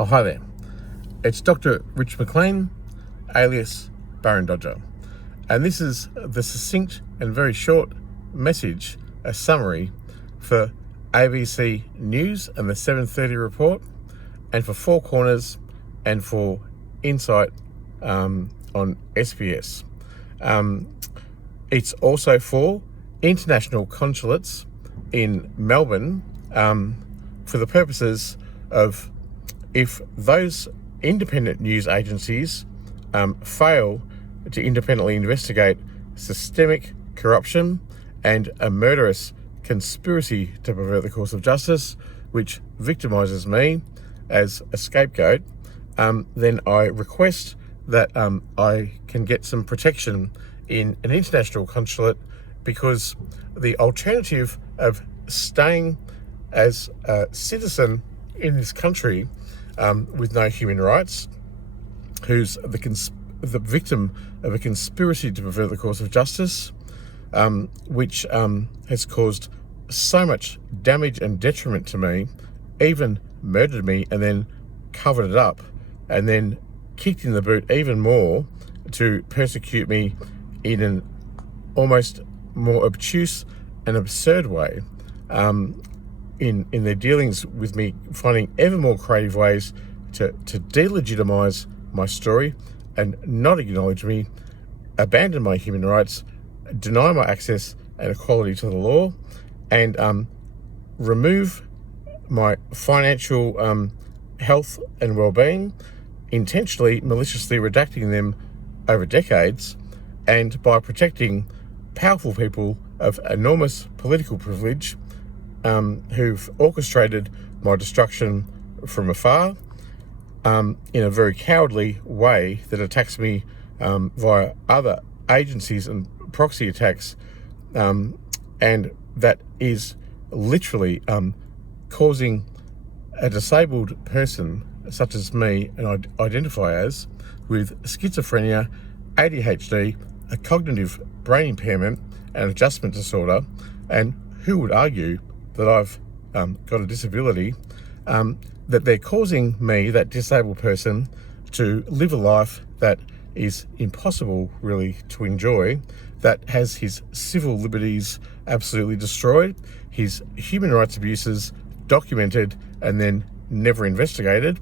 Oh, hi there. It's Dr. Rich McLean, alias Barran Dodger. And this is the succinct and very short message, a summary for ABC News and the 7:30 report, and for Four Corners and for Insight on SBS. It's also for international consulates in Melbourne for the purposes of if those independent news agencies fail to independently investigate systemic corruption and a murderous conspiracy to pervert the course of justice, which victimises me as a scapegoat, then I request that I can get some protection in an international consulate, because the alternative of staying as a citizen in this country with no human rights, who's the victim of a conspiracy to pervert the course of justice, which has caused so much damage and detriment to me, even murdered me and then covered it up, and then kicked in the boot even more to persecute me in an almost more obtuse and absurd way, in their dealings with me, finding ever more creative ways to delegitimize my story and not acknowledge me, abandon my human rights, deny my access and equality to the law, and remove my financial health and well-being, intentionally, maliciously redacting them over decades, and by protecting powerful people of enormous political privilege who've orchestrated my destruction from afar in a very cowardly way that attacks me via other agencies and proxy attacks, and that is literally causing a disabled person such as me, and I identify as, with schizophrenia, ADHD, a cognitive brain impairment and adjustment disorder, and who would argue that I've got a disability, that they're causing me, that disabled person, to live a life that is impossible really to enjoy, that has his civil liberties absolutely destroyed, his human rights abuses documented and then never investigated,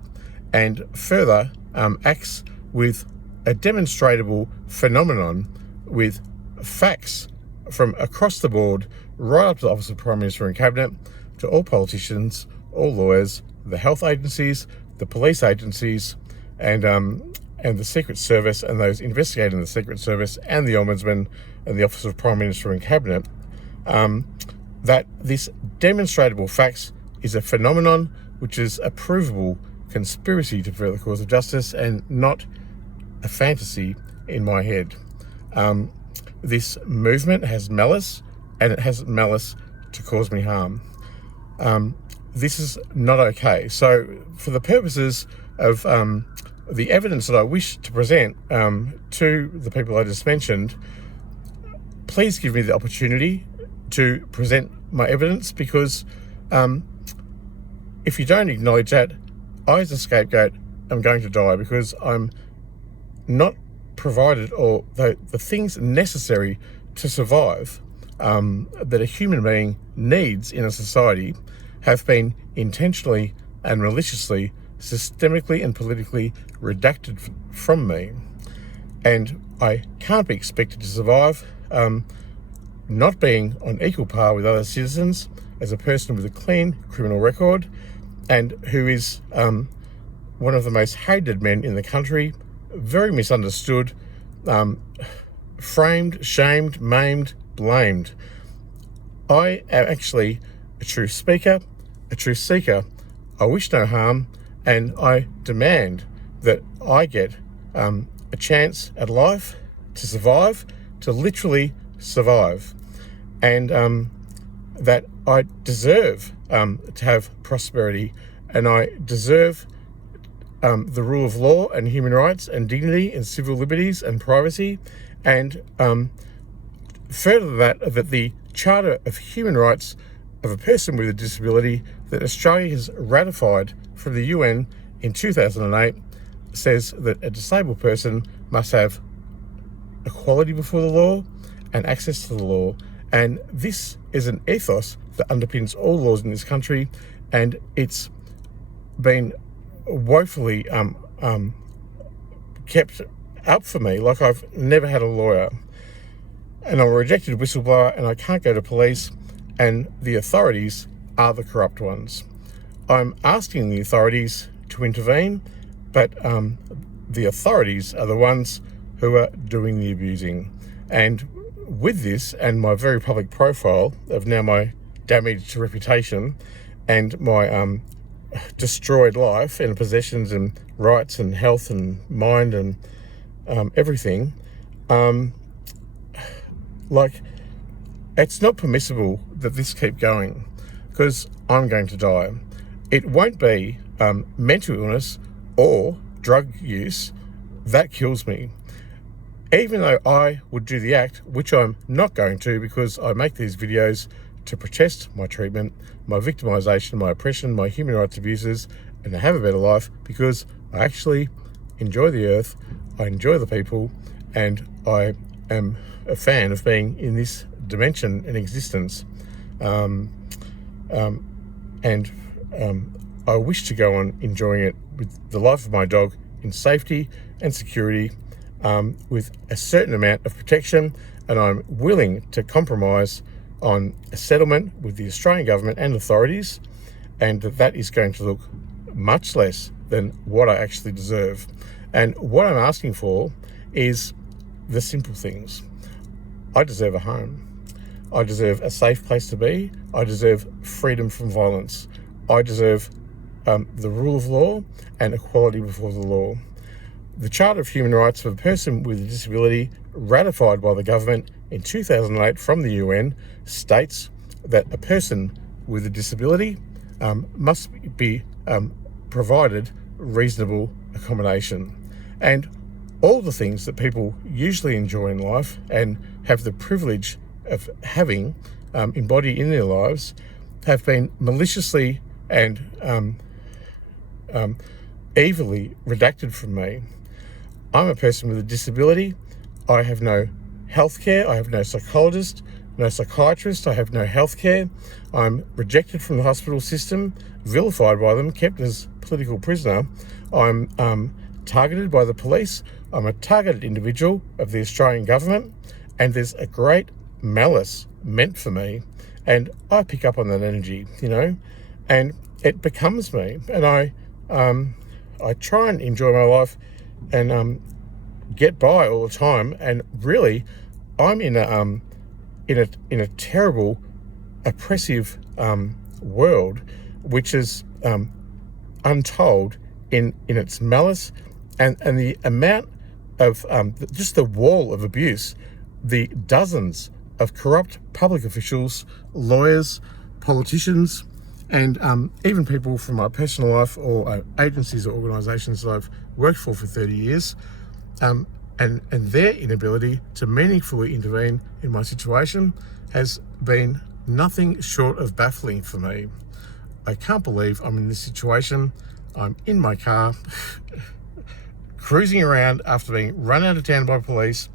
and further acts with a demonstrable phenomenon with facts from across the board, right up to the Office of Prime Minister and Cabinet, to all politicians, all lawyers, the health agencies, the police agencies, and the Secret Service, and those investigating the Secret Service, and the Ombudsman and the Office of Prime Minister and Cabinet, that this demonstrable facts is a phenomenon which is a provable conspiracy to pervert the course of justice, and not a fantasy in my head. This movement has malice, and it has malice to cause me harm. This is not okay. So for the purposes of the evidence that I wish to present to the people I just mentioned, please give me the opportunity to present my evidence, because if you don't acknowledge that, I as a scapegoat am going to die, because I'm not provided or the things necessary to survive that a human being needs in a society have been intentionally and maliciously, systemically and politically redacted from me. And I can't be expected to survive not being on equal par with other citizens, as a person with a clean criminal record, and who is one of the most hated men in the country, very misunderstood, framed, shamed, maimed, blamed. I am actually a true speaker, a true seeker. I wish no harm, and I demand that I get a chance at life to survive, to literally survive, and that I deserve to have prosperity, and I deserve the rule of law and human rights and dignity and civil liberties and privacy, and further that the Charter of Human Rights of a person with a disability that Australia has ratified from the UN in 2008 says that a disabled person must have equality before the law and access to the law. And this is an ethos that underpins all laws in this country, and it's been woefully kept up for me. Like, I've never had a lawyer, and I'm a rejected whistleblower, and I can't go to police, and the authorities are the corrupt ones. I'm asking the authorities to intervene, but the authorities are the ones who are doing the abusing. And with this, and my very public profile of now my damaged reputation and my destroyed life and possessions and rights and health and mind and everything, like, it's not permissible that this keep going, because I'm going to die. It won't be mental illness or drug use that kills me. Even though I would do the act, which I'm not going to, because I make these videos to protest my treatment, my victimisation, my oppression, my human rights abuses, and to have a better life, because I actually enjoy the earth, I enjoy the people, and I am a fan of being in this dimension and existence. I wish to go on enjoying it with the life of my dog in safety and security, with a certain amount of protection, and I'm willing to compromise on a settlement with the Australian government and authorities, and that is going to look much less than what I actually deserve. And what I'm asking for is the simple things. I deserve a home. I deserve a safe place to be. I deserve freedom from violence. I deserve the rule of law and equality before the law. The Charter of Human Rights for a Person with a Disability, ratified by the government in 2008 from the UN, states that a person with a disability must be provided reasonable accommodation. And all the things that people usually enjoy in life and have the privilege of having embodied in their lives have been maliciously and evilly redacted from me. I'm a person with a disability. I have no health care. I have no psychologist, no psychiatrist. I have no health care. I'm rejected from the hospital system, vilified by them, kept as political prisoner. I'm targeted by the police. I'm a targeted individual of the Australian government, and there's a great malice meant for me, and I pick up on that energy, and it becomes me, and I try and enjoy my life and get by all the time, and really I'm in a terrible, oppressive world, which is untold in its malice and the amount of just the wall of abuse, the dozens of corrupt public officials, lawyers, politicians, and even people from my personal life or agencies or organisations that I've worked for 30 years, and their inability to meaningfully intervene in my situation has been nothing short of baffling for me. I can't believe I'm in this situation. I'm in my car, cruising around after being run out of town by police.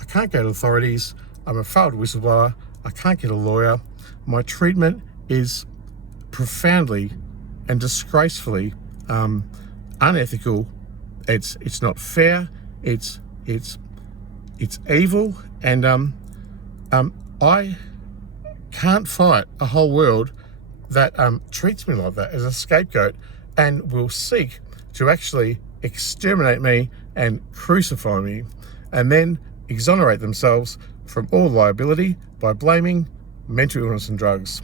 I can't go to authorities. I'm a failed whistleblower. I can't get a lawyer. My treatment is profoundly and disgracefully unethical. It's not fair. It's evil, and I can't fight a whole world that treats me like that as a scapegoat and will seek to actually exterminate me and crucify me, and then exonerate themselves from all liability by blaming mental illness and drugs.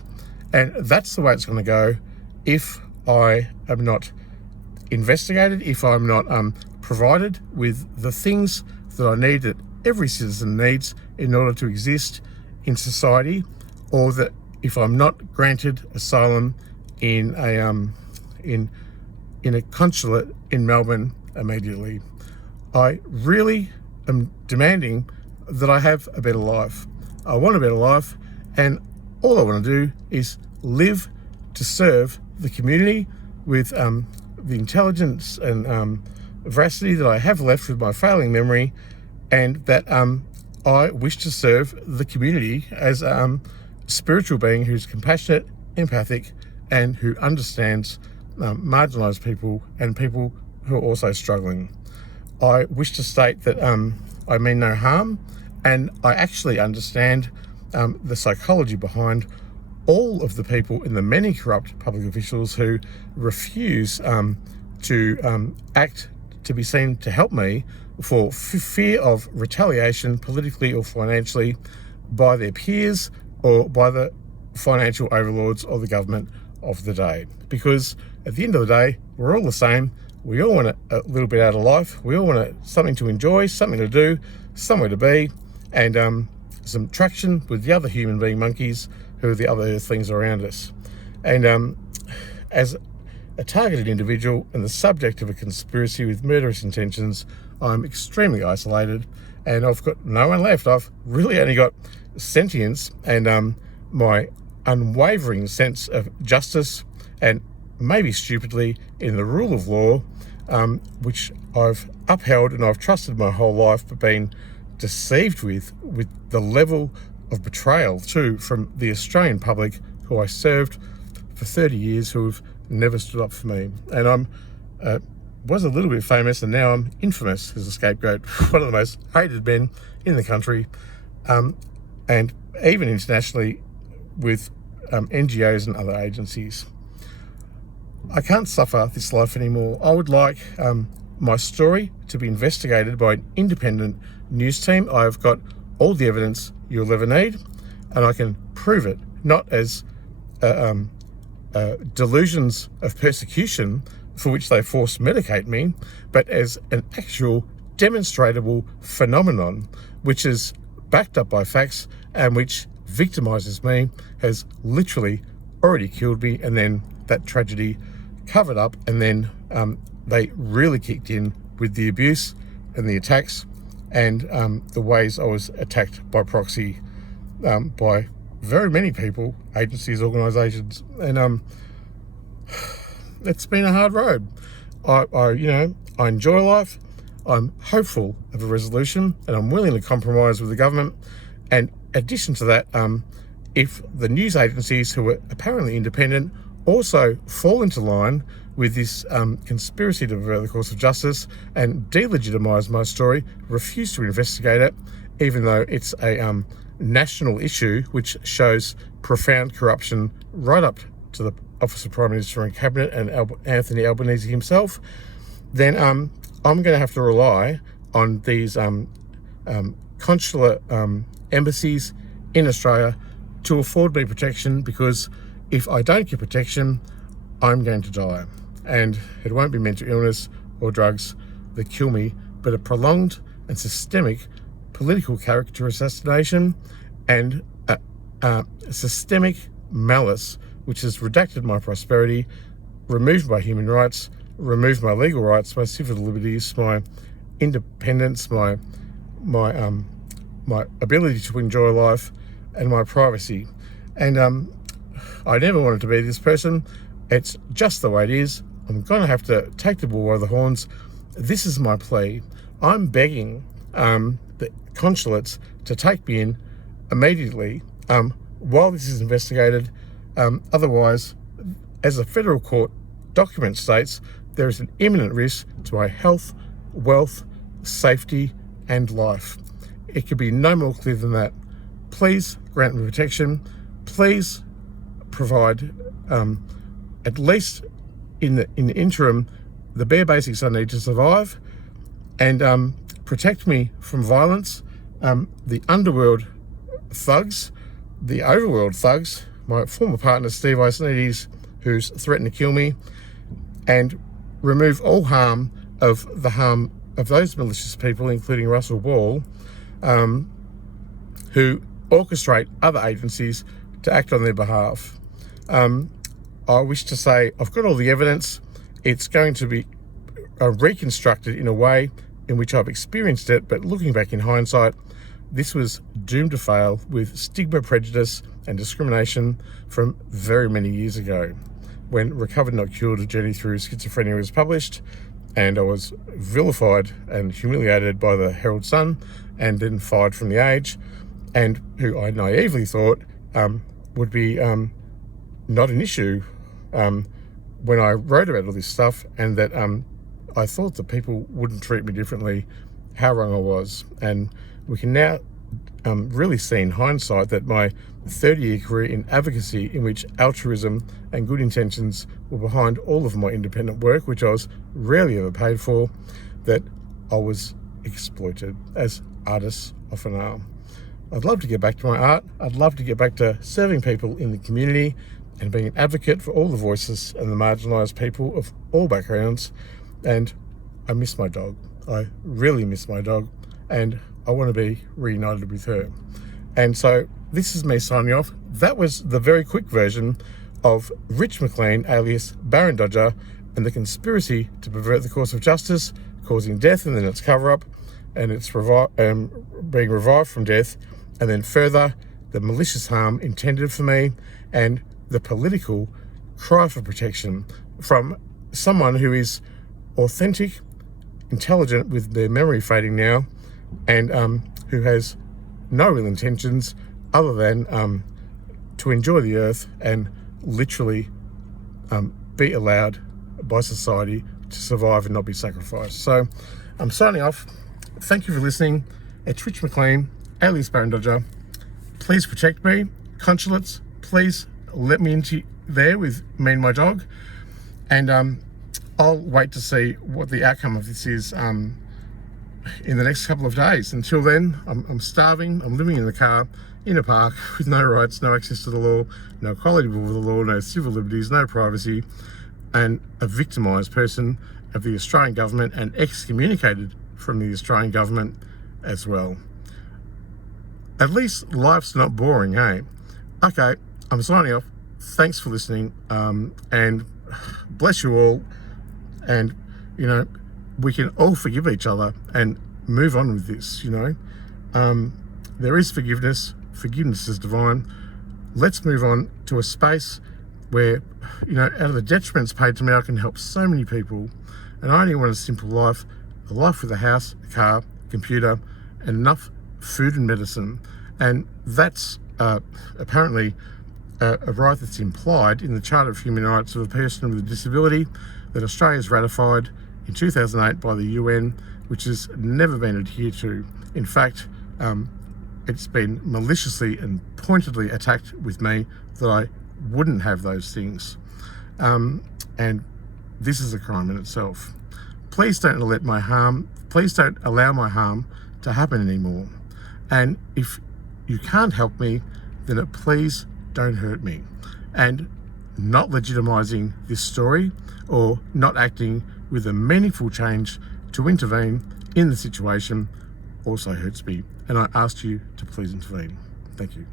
And that's the way it's going to go if I am not investigated, if I'm not provided with the things that I need, that every citizen needs in order to exist in society, or that if I'm not granted asylum in a consulate in Melbourne immediately. I really am demanding that I have a better life. I want a better life, and all I want to do is live to serve the community with the intelligence and veracity that I have left with my failing memory, and that I wish to serve the community as a spiritual being who's compassionate, empathic, and who understands marginalised people and people who are also struggling. I wish to state that I mean no harm, and I actually understand the psychology behind all of the people in the many corrupt public officials who refuse to act to be seen to help me for fear of retaliation, politically or financially, by their peers or by the financial overlords or the government of the day. Because at the end of the day, we're all the same. We all want a little bit out of life. We all want something to enjoy, something to do, somewhere to be, and some traction with the other human being monkeys who are the other earthlings around us. And as a targeted individual and the subject of a conspiracy with murderous intentions, I'm extremely isolated, and I've got no one left. I've really only got sentience and my unwavering sense of justice, and maybe stupidly in the rule of law, which I've upheld and I've trusted my whole life, but been deceived with the level of betrayal too from the Australian public who I served for 30 years, who have never stood up for me. And I'm was a little bit famous, and now I'm infamous as a scapegoat, one of the most hated men in the country, and even internationally with NGOs and other agencies. I can't suffer this life anymore. I would like my story to be investigated by an independent news team. I've got all the evidence you'll ever need, and I can prove it, not as delusions of persecution for which they force medicate me, but as an actual demonstrable phenomenon which is backed up by facts and which victimises me, has literally already killed me, and then that tragedy covered up, and then they really kicked in with the abuse and the attacks and the ways I was attacked by proxy by very many people, agencies, organisations, and it's been a hard road. I enjoy life. I'm hopeful of a resolution, and I'm willing to compromise with the government. And in addition to that, if the news agencies who are apparently independent also fall into line with this conspiracy to avert the course of justice and delegitimise my story, refuse to investigate it, even though it's a national issue which shows profound corruption right up to the Office of Prime Minister and Cabinet and Anthony Albanese himself, then I'm going to have to rely on these consular embassies in Australia to afford me protection, because if I don't get protection, I'm going to die. And it won't be mental illness or drugs that kill me, but a prolonged and systemic political character assassination and systemic malice which has redacted my prosperity, removed my human rights, removed my legal rights, my civil liberties, my independence, my ability to enjoy life, and my privacy. And I never wanted to be this person. It's just the way it is. I'm going to have to take the bull by the horns. This is my plea. I'm begging the consulates to take me in immediately while this is investigated. Otherwise, as the federal court document states, there is an imminent risk to my health, wealth, safety, and life. It could be no more clear than that. Please grant me protection. Please provide, at least in the interim, the bare basics I need to survive, and protect me from violence. The underworld thugs, the overworld thugs, my former partner Steve Icenides, who's threatened to kill me, and remove all harm of those malicious people, including Russell Ball, who orchestrate other agencies to act on their behalf. I wish to say I've got all the evidence. It's going to be reconstructed in a way in which I've experienced it, but looking back in hindsight, this was doomed to fail with stigma, prejudice and discrimination from very many years ago. when Recovered Not Cured, A Journey Through Schizophrenia was published, and I was vilified and humiliated by the Herald Sun and then fired from the Age, and who I naively thought would be not an issue when I wrote about all this stuff, and that I thought that people wouldn't treat me differently, how wrong I was. And we can now really see in hindsight that my 30-year career in advocacy, in which altruism and good intentions were behind all of my independent work, which I was rarely ever paid for, that I was exploited, as artists often are. I'd love to get back to my art. I'd love to get back to serving people in the community and being an advocate for all the voices and the marginalised people of all backgrounds. And I miss my dog. I really miss my dog, and I want to be reunited with her. And so this is me signing off. That was the very quick version of Rich McLean, alias Barran Dodger, and the conspiracy to pervert the course of justice, causing death and then its cover-up, and its being revived from death, and then further, the malicious harm intended for me, and the political cry for protection from someone who is authentic, intelligent with their memory fading now, and who has no real intentions other than to enjoy the earth and literally be allowed by society to survive and not be sacrificed. So I'm signing off. Thank you for listening. It's Rich McLean, alias Barran Dodger. Please protect me. Consulates, please let me into there with me and my dog. And I'll wait to see what the outcome of this is in the next couple of days. Until then, I'm starving. I'm living in the car in a park with no rights, no access to the law, no equality with the law, no civil liberties, no privacy, and a victimised person of the Australian government and excommunicated from the Australian government as well. At least life's not boring, hey? Okay, I'm signing off. Thanks for listening, and bless you all. And, you know, we can all forgive each other and move on with this, you know. There is forgiveness. Forgiveness is divine. Let's move on to a space where, you know, out of the detriments paid to me, I can help so many people. And I only want a simple life, a life with a house, a car, a computer, and enough food and medicine. And that's apparently a right that's implied in the Charter of Human Rights of a person with a disability that Australia's ratified in 2008 by the UN, which has never been adhered to. In fact, it's been maliciously and pointedly attacked with me that I wouldn't have those things. And this is a crime in itself. Please don't allow my harm to happen anymore. And if you can't help me, then please don't hurt me. And not legitimising this story or not acting with a meaningful change to intervene in the situation also hurts me. And I ask you to please intervene. Thank you.